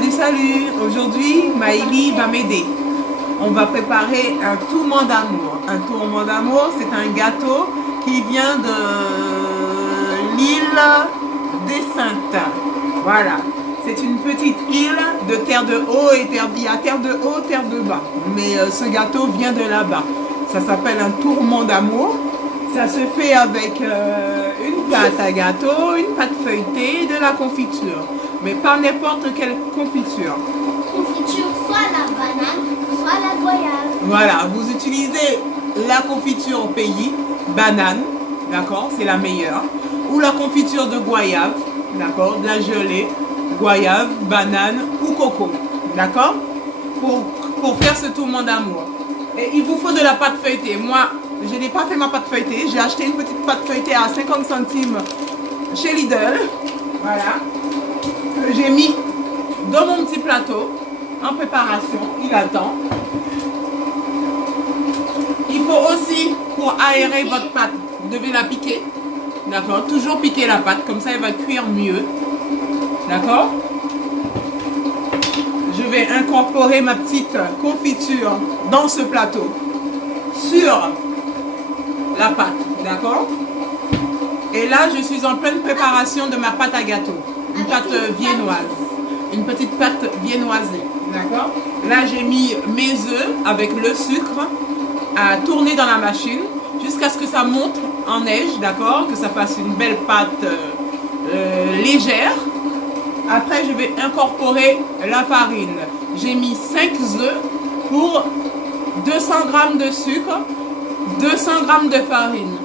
Salut, salut! Aujourd'hui, Maëlie va m'aider. On va préparer un tourment d'amour. Un tourment d'amour, c'est un gâteau qui vient de l'île des Saintes. Voilà. C'est une petite île de terre de haut et terre, il y a terre de haut, terre de bas. Mais ce gâteau vient de là-bas. Ça s'appelle un tourment d'amour. Ça se fait avec une pâte à gâteau, une pâte feuilletée et de la confiture. Mais pas n'importe quelle confiture. Confiture, soit la banane, soit la goyave. Voilà, vous utilisez la confiture au pays, banane, d'accord, c'est la meilleure. Ou la confiture de goyave, d'accord, de la gelée, goyave, banane ou coco, d'accord, pour faire ce tourment d'amour. Et il vous faut de la pâte feuilletée. Moi, je n'ai pas fait ma pâte feuilletée. J'ai acheté une petite pâte feuilletée à 50 centimes chez Lidl. Voilà. J'ai mis dans mon petit plateau en préparation. Il attend. Il faut aussi, pour aérer votre pâte, vous devez la piquer. D'accord? Toujours piquer la pâte. Comme ça, elle va cuire mieux. D'accord? Je vais incorporer ma petite confiture dans ce plateau. Sur la pâte, d'accord? Et là, je suis en pleine préparation de ma pâte à gâteau. Une pâte viennoise. Une petite pâte viennoisée, d'accord? Là, j'ai mis mes œufs avec le sucre à tourner dans la machine jusqu'à ce que ça monte en neige, d'accord? Que ça fasse une belle pâte légère. Après, je vais incorporer la farine. J'ai mis 5 œufs pour 200 g de sucre, 200 g de farine.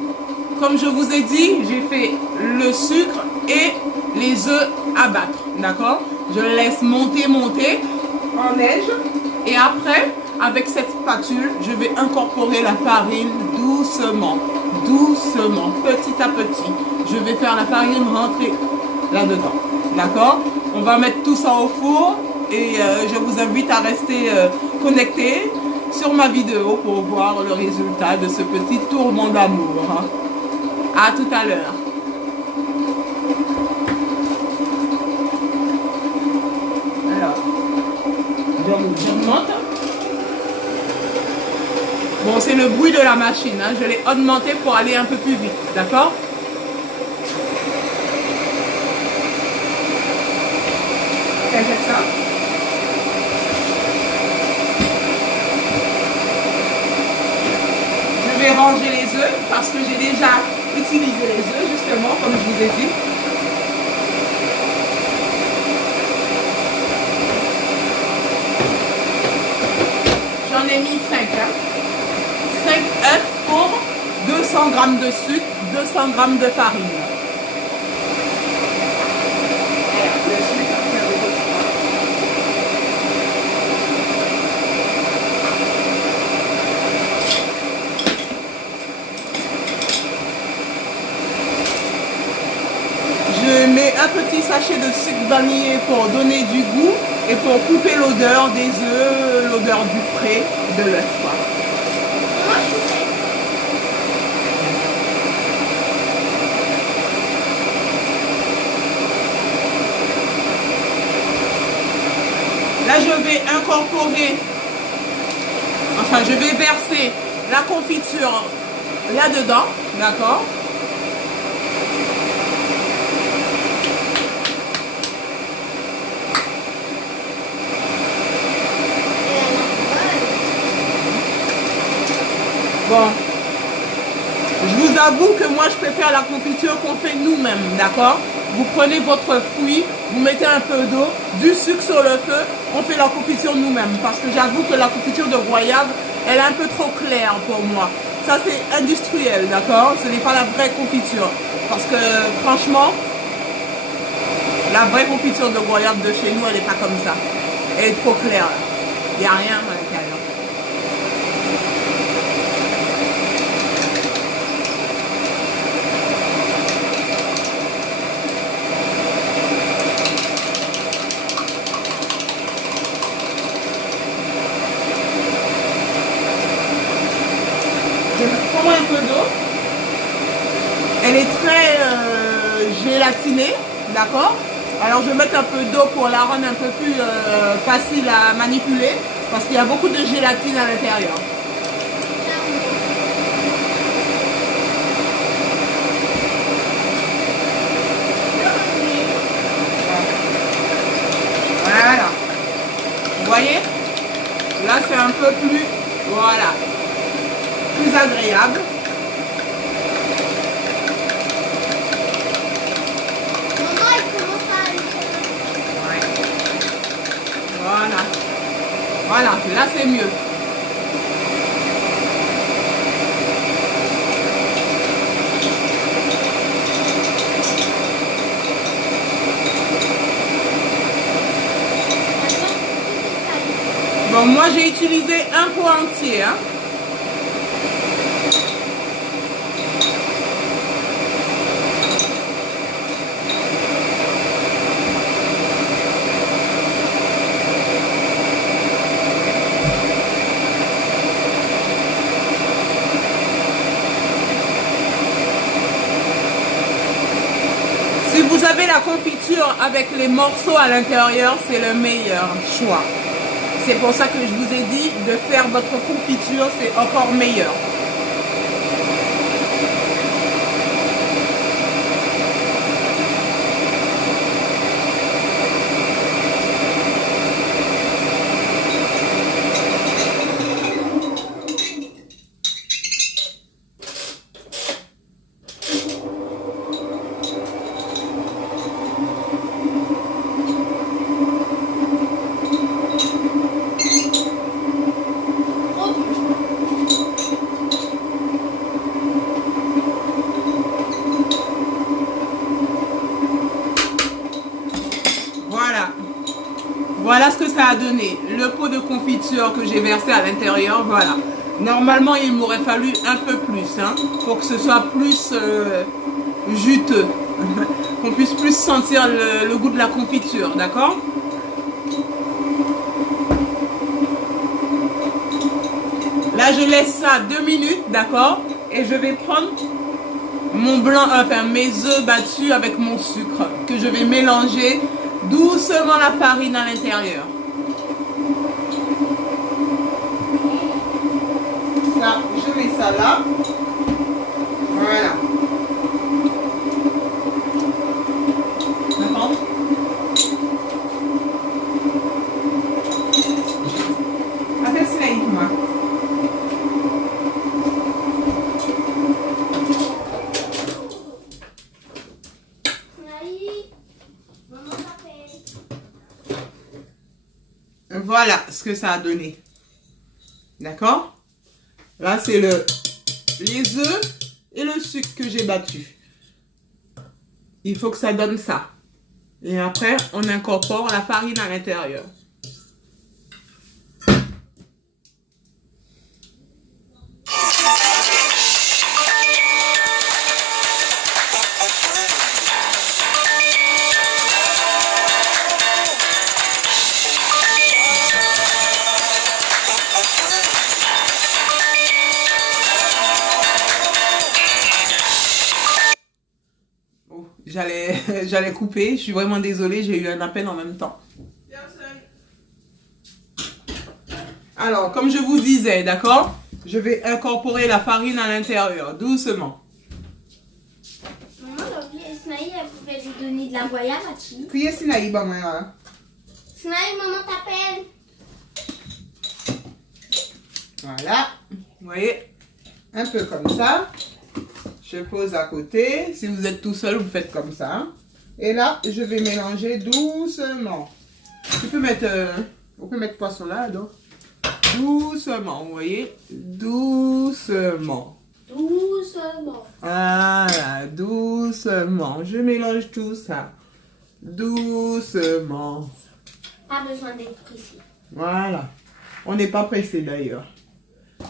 Comme je vous ai dit, j'ai fait le sucre et les œufs à battre, d'accord? Je laisse monter en neige. Et après, avec cette spatule, je vais incorporer la farine doucement, doucement, petit à petit. Je vais faire la farine rentrer là-dedans, d'accord? On va mettre tout ça au four et je vous invite à rester connecté sur ma vidéo pour voir le résultat de ce petit tourment d'amour. Hein. À tout à l'heure. Alors, j'augmente. Bon, c'est le bruit de la machine. Hein. Je l'ai augmenté pour aller un peu plus vite. D'accord? Ok, j'ai ça. Je vais ranger les œufs parce que j'ai déjà utilisé les œufs justement comme je vous ai dit. J'en ai mis 5. Hein. 5 œufs pour 200 g de sucre, 200 g de farine. Je mets un petit sachet de sucre vanillé pour donner du goût et pour couper l'odeur des œufs, l'odeur du frais de l'œuf. Là, je vais incorporer, enfin, je vais verser la confiture là-dedans, d'accord? Bon, je vous avoue que moi je préfère la confiture qu'on fait nous-mêmes, d'accord? Vous prenez votre fruit, vous mettez un peu d'eau, du sucre sur le feu, on fait la confiture nous-mêmes. Parce que j'avoue que la confiture de goyave, elle est un peu trop claire pour moi. Ça c'est industriel, d'accord? Ce n'est pas la vraie confiture. Parce que franchement, la vraie confiture de goyave de chez nous, elle n'est pas comme ça. Elle est trop claire. Il n'y a rien à l'intérieur. Je prends un peu d'eau. Elle est très gélatinée, d'accord? Alors je vais mettre un peu d'eau pour la rendre un peu plus facile à manipuler parce qu'il y a beaucoup de gélatine à l'intérieur. Voilà. Vous voyez? Là c'est un peu plus, voilà, plus agréable. Voilà. Voilà, là c'est mieux. Bon, moi j'ai utilisé un pot entier. Hein. Si vous avez la confiture avec les morceaux à l'intérieur, c'est le meilleur choix. C'est pour ça que je vous ai dit de faire votre confiture, c'est encore meilleur. Voilà ce que ça a donné. Le pot de confiture que j'ai versé à l'intérieur, voilà. Normalement, il m'aurait fallu un peu plus, hein, pour que ce soit plus juteux. Qu'on puisse plus sentir le goût de la confiture, d'accord? Là, je laisse ça 2 minutes, d'accord? Et je vais prendre mon blanc, enfin mes œufs battus avec mon sucre que je vais mélanger doucement la farine à l'intérieur. Ça, je mets ça là. Voilà. D'accord? Appelle Snape, moi. Voilà ce que ça a donné. D'accord? Là, c'est les œufs et le sucre que j'ai battu. Il faut que ça donne ça. Et après, on incorpore la farine à l'intérieur. J'allais couper, je suis vraiment désolée, j'ai eu un appel en même temps. Alors, comme je vous disais, d'accord, je vais incorporer la farine à l'intérieur, doucement. Maman, donc, Snaï, elle pouvait lui donner de la goyave à qui? Qui est Sinaï, bah, moi, là? Snaï, maman t'appelle. Voilà, vous voyez, un peu comme ça. Je pose à côté. Si vous êtes tout seul, vous faites comme ça. Et là, je vais mélanger doucement. Tu peux mettre, on peut mettre poisson là, donc. Doucement, vous voyez, doucement. Doucement. Voilà, doucement. Je mélange tout ça. Doucement. Pas besoin d'être pressé. Voilà. On n'est pas pressé d'ailleurs.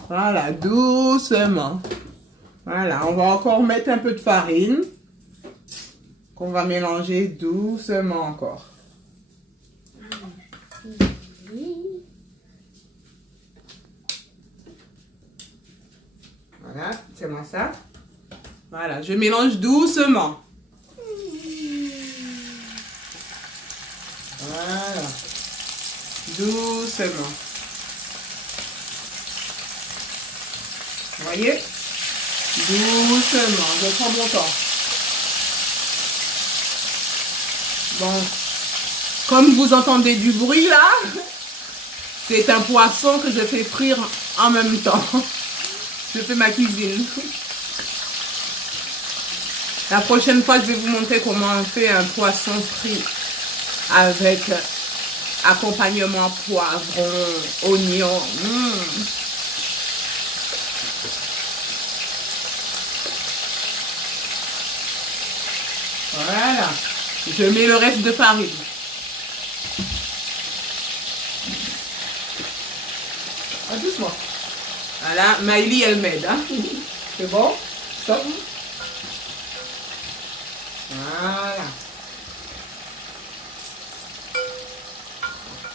Voilà, doucement. Voilà, on va encore mettre un peu de farine qu'on va mélanger doucement encore. Voilà, c'est moi ça. Voilà, je mélange doucement. Voilà. Doucement. Vous voyez? Doucement. Je prends mon temps. Bon. Comme vous entendez du bruit là, c'est un poisson que je fais frire en même temps. Je fais ma cuisine. La prochaine fois, je vais vous montrer comment on fait un poisson frit avec accompagnement poivron, oignon. Voilà. Je mets le reste de farine. Ah, doucement. Voilà, Maëlie, elle m'aide. Hein. C'est bon? Stop. Voilà.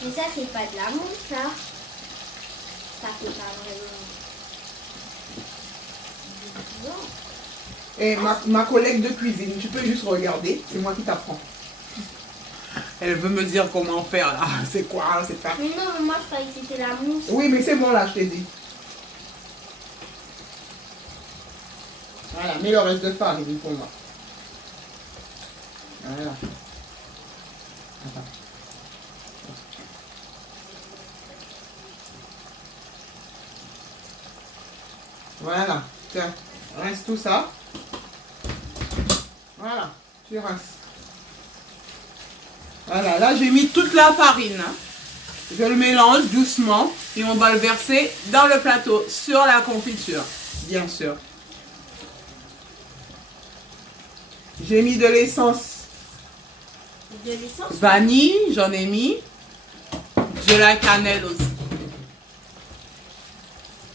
Mais ça, c'est pas de la mousse, ça. Ça fait pas vraiment. Et ma collègue de cuisine, tu peux juste regarder. C'est moi qui t'apprends. Elle veut me dire comment faire là. C'est quoi? C'est pas. Mais non, mais moi, je croyais que c'était la mousse. Oui, mais c'est bon là, je t'ai dit. Voilà, mets le reste de farine pour moi. Voilà. Attends. Voilà. Tiens, rince tout ça. Voilà, tu rinces. Voilà, là j'ai mis toute la farine. Hein. Je le mélange doucement et on va le verser dans le plateau sur la confiture, bien sûr. J'ai mis de l'essence. De l'essence? Vanille, j'en ai mis. De la cannelle aussi.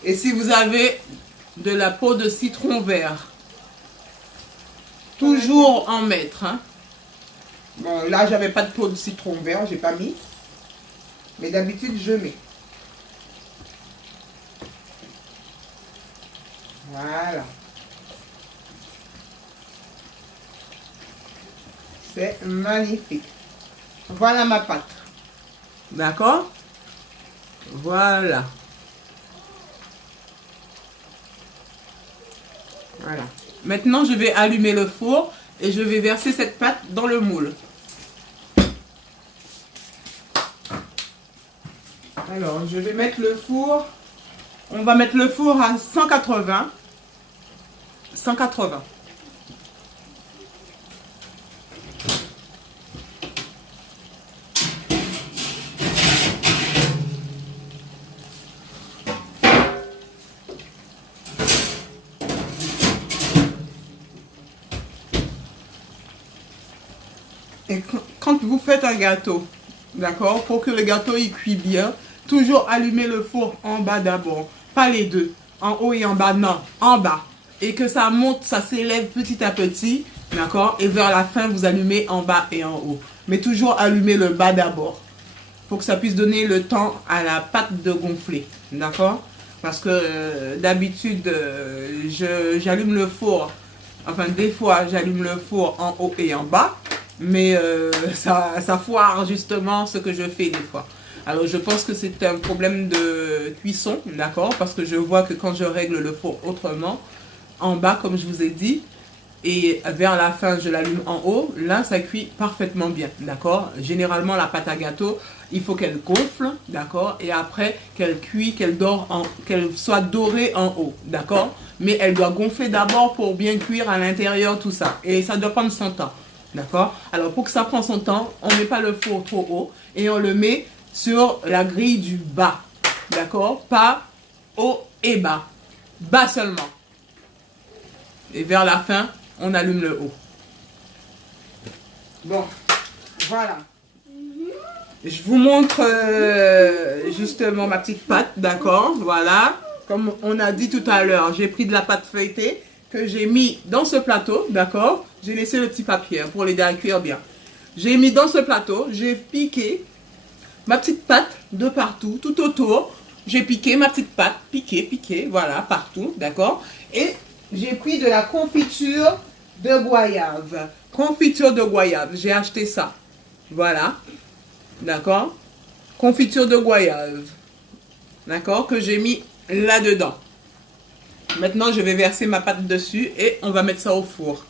Et si vous avez de la peau de citron vert, toujours en mettre. Hein. Bon, là, j'avais pas de peau de citron vert, j'ai pas mis. Mais d'habitude, je mets. Voilà. C'est magnifique. Voilà ma pâte. D'accord? Voilà. Voilà. Maintenant, je vais allumer le four et je vais verser cette pâte dans le moule. Alors, je vais mettre le four. On va mettre le four à 180. 180. Et quand vous faites un gâteau, d'accord, pour que le gâteau il cuit bien, toujours allumer le four en bas d'abord. Pas les deux, en haut et en bas, non, en bas. Et que ça monte, ça s'élève petit à petit, d'accord. Et vers la fin, vous allumez en bas et en haut. Mais toujours allumer le bas d'abord. Pour que ça puisse donner le temps à la pâte de gonfler, d'accord. Parce que d'habitude, j'allume le four, enfin des fois, j'allume le four en haut et en bas. Mais ça foire justement ce que je fais des fois. Alors je pense que c'est un problème de cuisson, d'accord? Parce que je vois que quand je règle le four autrement, en bas comme je vous ai dit, et vers la fin je l'allume en haut, là ça cuit parfaitement bien, d'accord? Généralement la pâte à gâteau, il faut qu'elle gonfle, d'accord? Et après qu'elle cuit, qu'elle soit dorée en haut, d'accord? Mais elle doit gonfler d'abord pour bien cuire à l'intérieur tout ça. Et ça doit prendre son temps. D'accord? Alors, pour que ça prenne son temps, on ne met pas le four trop haut et on le met sur la grille du bas. D'accord? Pas haut et bas. Bas seulement. Et vers la fin, on allume le haut. Bon, voilà. Je vous montre justement ma petite pâte, d'accord? Voilà. Comme on a dit tout à l'heure, j'ai pris de la pâte feuilletée que j'ai mis dans ce plateau, d'accord? J'ai laissé le petit papier pour l'aider à cuire bien. J'ai mis dans ce plateau, j'ai piqué ma petite pâte de partout, tout autour. J'ai piqué ma petite pâte, piqué, voilà, partout, d'accord? Et j'ai pris de la confiture de goyave. Confiture de goyave, j'ai acheté ça. Voilà. D'accord? Confiture de goyave. D'accord? Que j'ai mis là-dedans. Maintenant, je vais verser ma pâte dessus et on va mettre ça au four.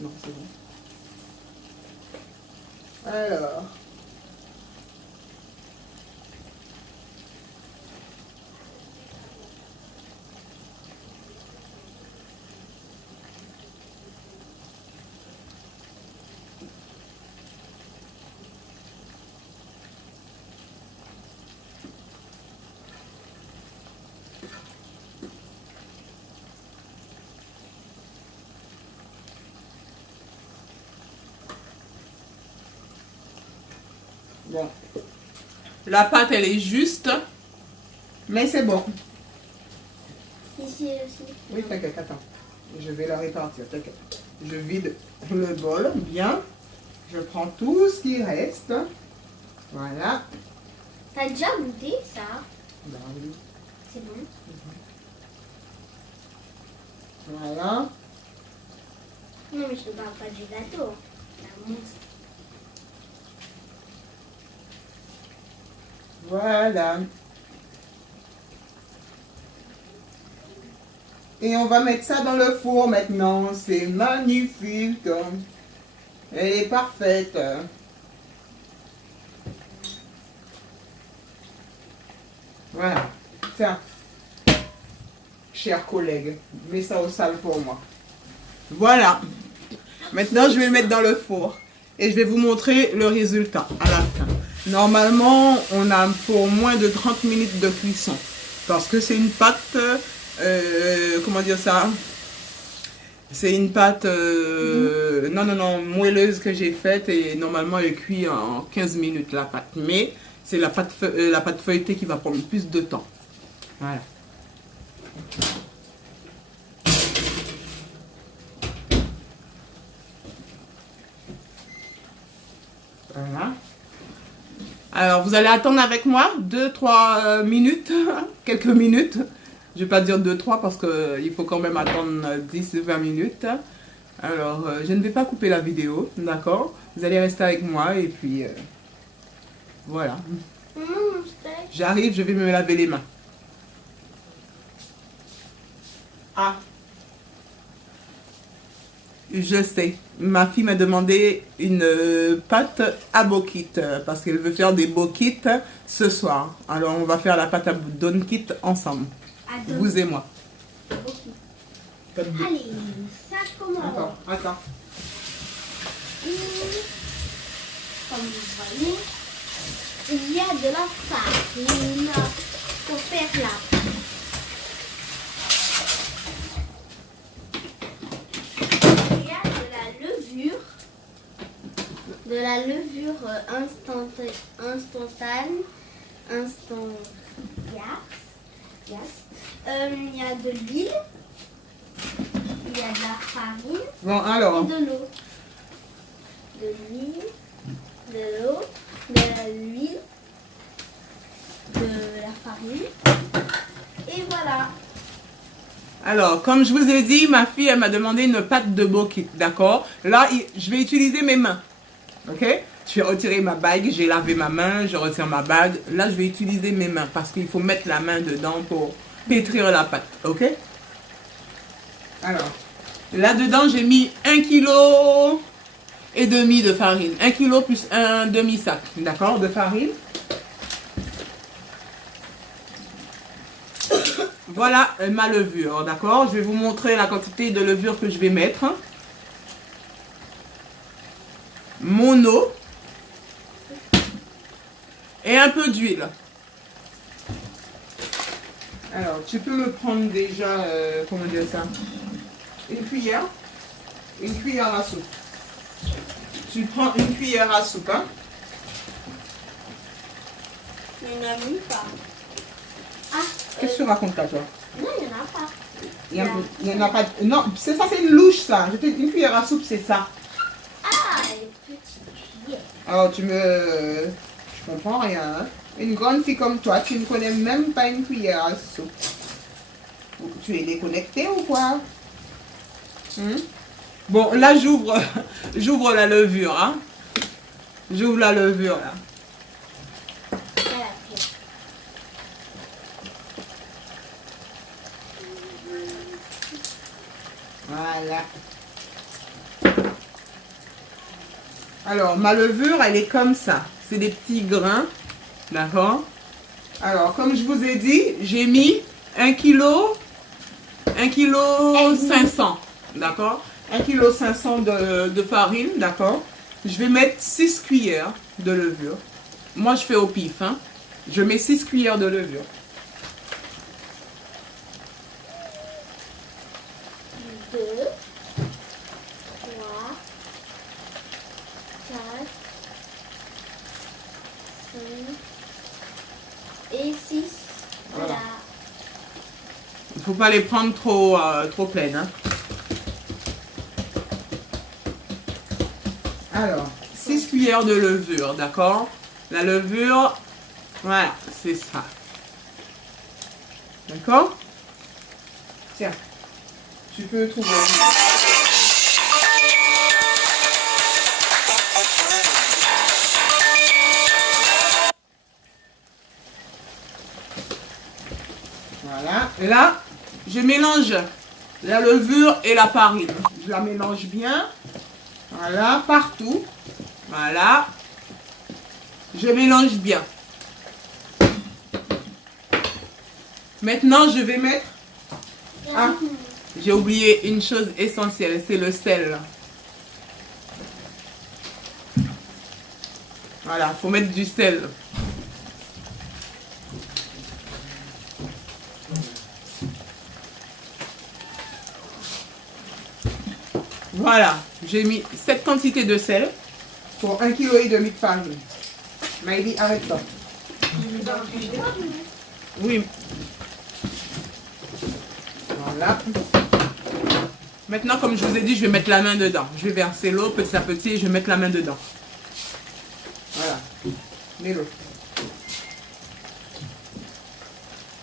Non, c'est bon. Alors. Bon. La pâte, elle est juste. Mais c'est bon. Ici aussi. Oui, t'inquiète, attends. Je vais la répartir, t'inquiète. Je vide le bol bien. Je prends tout ce qui reste. Voilà. T'as déjà goûté ça? Ben oui. C'est bon. Voilà. Non, mais je te parle pas du gâteau. La mousse. Voilà. Et on va mettre ça dans le four maintenant. C'est magnifique. Elle est parfaite. Voilà. Tiens. Chers collègues, mets ça au sale pour moi. Voilà. Maintenant, je vais le mettre dans le four. Et je vais vous montrer le résultat à la fin. Normalement, on a pour moins de 30 minutes de cuisson. Parce que c'est une pâte, comment dire ça? C'est une pâte, non, moelleuse que j'ai faite. Et normalement, elle cuit en 15 minutes la pâte. Mais c'est la pâte feuilletée qui va prendre plus de temps. Voilà. Voilà. Alors, vous allez attendre avec moi 2-3 minutes, quelques minutes. Je ne vais pas dire 2-3 parce qu'il faut quand même attendre 10-20 minutes. Alors, je ne vais pas couper la vidéo, d'accord? Vous allez rester avec moi et puis voilà. J'arrive, je vais me laver les mains. Ah, je sais. Ma fille m'a demandé une pâte à bokit parce qu'elle veut faire des bokits ce soir. Alors on va faire la pâte à donkit ensemble. Vous et moi. Allez, ça commence. Attends. Comme vous voyez, il y a de la farine pour faire la pâte. De la levure instantanée. Il y a de l'huile. Il y a de la farine. Bon, alors. Et de l'eau. De l'huile. De l'eau. De l'huile. De la farine. Et voilà. Alors, comme je vous ai dit, ma fille, elle m'a demandé une pâte de bokit, d'accord? Là, je vais utiliser mes mains, ok? Je vais retirer ma bague, j'ai lavé ma main, je retire ma bague. Là, je vais utiliser mes mains parce qu'il faut mettre la main dedans pour pétrir la pâte, ok? Alors, là-dedans, j'ai mis 1,5 kg de farine. 1 kg plus un demi-sac, d'accord, de farine. Voilà ma levure, d'accord? Je vais vous montrer la quantité de levure que je vais mettre. Mon eau. Et un peu d'huile. Alors, tu peux me prendre déjà, comment dire ça? Une cuillère à soupe. Tu prends une cuillère à soupe, hein? Il n'y en a même pas. Ah, Qu'est-ce que tu racontes là, toi? non, il n'y en a pas. Il y en a pas. Non, c'est ça, c'est une louche, ça. Une cuillère à soupe, c'est ça. Ah, une petite cuillère. Alors, je comprends rien, hein? Une grande fille comme toi, tu ne connais même pas une cuillère à soupe. Tu es déconnecté ou quoi? Bon, là, j'ouvre la levure. Hein. J'ouvre la levure, là. Voilà. Alors, ma levure, elle est comme ça. C'est des petits grains. D'accord? Alors, comme je vous ai dit, j'ai mis 1 kg 500. D'accord? 1,5 kg de farine. D'accord? Je vais mettre 6 cuillères de levure. Moi, je fais au pif. Hein? Je mets 6 cuillères de levure. 2, 3, 4, 5 et 6. Voilà. Il ne faut pas les prendre trop pleines. Hein. Alors, 6 cuillères de levure, d'accord? La levure, voilà, c'est ça. D'accord? Tiens, tu peux trouver. Voilà. Et là, je mélange la levure et la farine. Je la mélange bien. Voilà, partout. Voilà. Je mélange bien. Maintenant, je vais mettre... Ah, j'ai oublié une chose essentielle, c'est le sel. Voilà, il faut mettre du sel. Voilà, j'ai mis cette quantité de sel pour 1,5 kg de farine. Maïli, arrête-toi. Oui. Voilà. Maintenant, comme je vous ai dit, je vais mettre la main dedans. Je vais verser l'eau petit à petit et je vais mettre la main dedans. Voilà. Mets l'eau.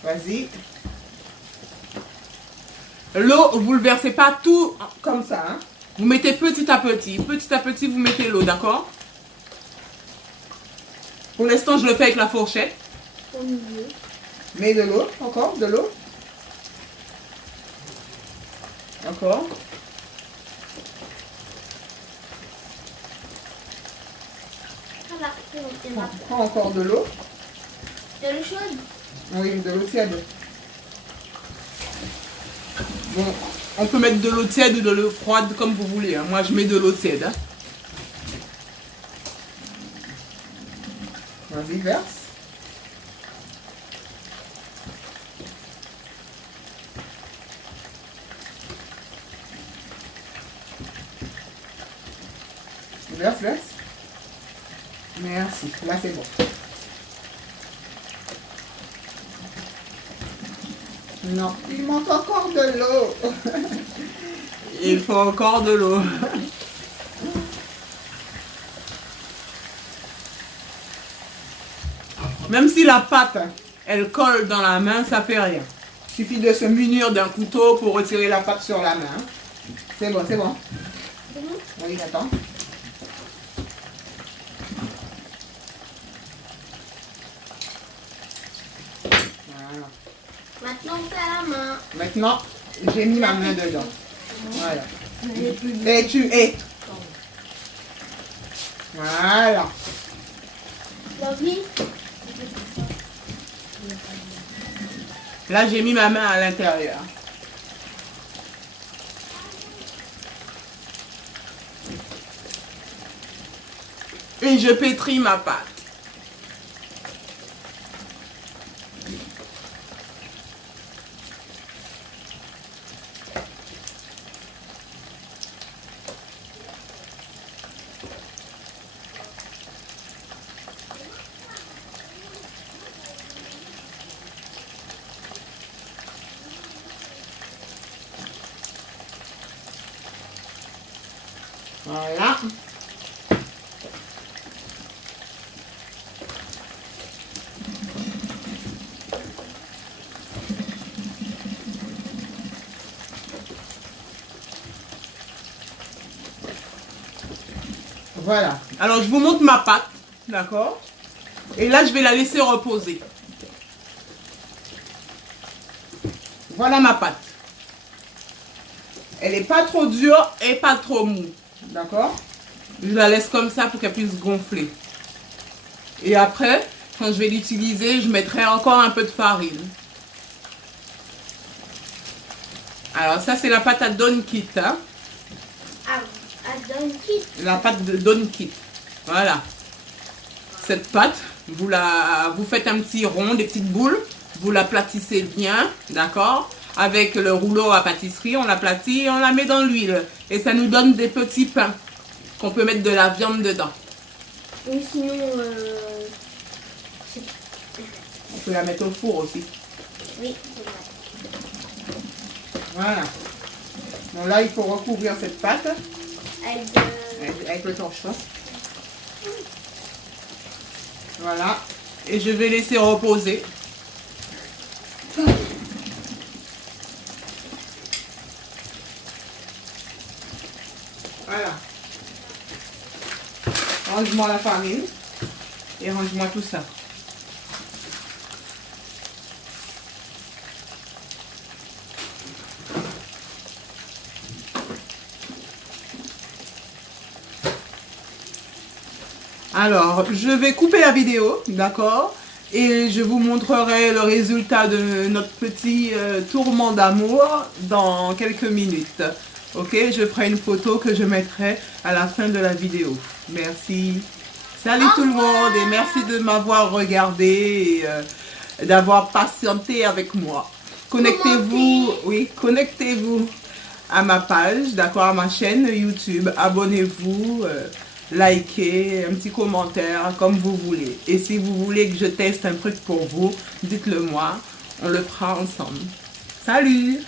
Vas-y. L'eau, vous ne le versez pas tout comme ça. Hein. Vous mettez petit à petit. Petit à petit, vous mettez l'eau, d'accord? Pour l'instant, je le fais avec la fourchette. Au milieu. Mets de l'eau, encore, de l'eau. Encore. Voilà, c'est bon, c'est bon. Prends encore de l'eau. De l'eau chaude? Oui, de l'eau tiède. Bon, on peut mettre de l'eau tiède ou de l'eau froide comme vous voulez. Hein. Moi, je mets de l'eau tiède. Hein. Vas-y, verse. Verse, verse. Merci. Là, c'est bon. Non, il manque encore de l'eau. Il faut encore de l'eau. Même si la pâte, elle colle dans la main, ça fait rien. Il suffit de se munir d'un couteau pour retirer la pâte sur la main. C'est bon, c'est bon. Oui, attends. Voilà. Maintenant, on fait à la main. Maintenant, j'ai mis ma main dedans. Voilà. Et tu es. Voilà. Vas-y. Là, j'ai mis ma main à l'intérieur. Et je pétris ma pâte. Voilà. Voilà. Alors, je vous montre ma pâte. D'accord? Et là, je vais la laisser reposer. Voilà ma pâte. Elle n'est pas trop dure et pas trop mou. D'accord? Je la laisse comme ça pour qu'elle puisse gonfler. Et après, quand je vais l'utiliser, je mettrai encore un peu de farine. Alors ça, c'est la pâte à Donkit. Hein? À Donkit. La pâte de Donkit. Voilà. Cette pâte, vous faites un petit rond, des petites boules. Vous l'aplatissez bien, d'accord? Avec le rouleau à pâtisserie, on l'aplatit et on la met dans l'huile. Et ça nous donne des petits pains qu'on peut mettre de la viande dedans. Ou sinon, on peut la mettre au four aussi. Oui, c'est vrai. Voilà. Donc là, il faut recouvrir cette pâte avec le torchon. Voilà. Et je vais laisser reposer. Voilà. Range-moi la farine et range-moi tout ça. Alors, je vais couper la vidéo, d'accord? Et je vous montrerai le résultat de notre petit tourment d'amour dans quelques minutes. Ok, je ferai une photo que je mettrai à la fin de la vidéo. Merci. Salut tout le monde et merci de m'avoir regardé et d'avoir patienté avec moi. Connectez-vous, oui, connectez-vous à ma page, d'accord, à ma chaîne YouTube. Abonnez-vous, likez, un petit commentaire comme vous voulez. Et si vous voulez que je teste un truc pour vous, dites-le moi, on le fera ensemble. Salut!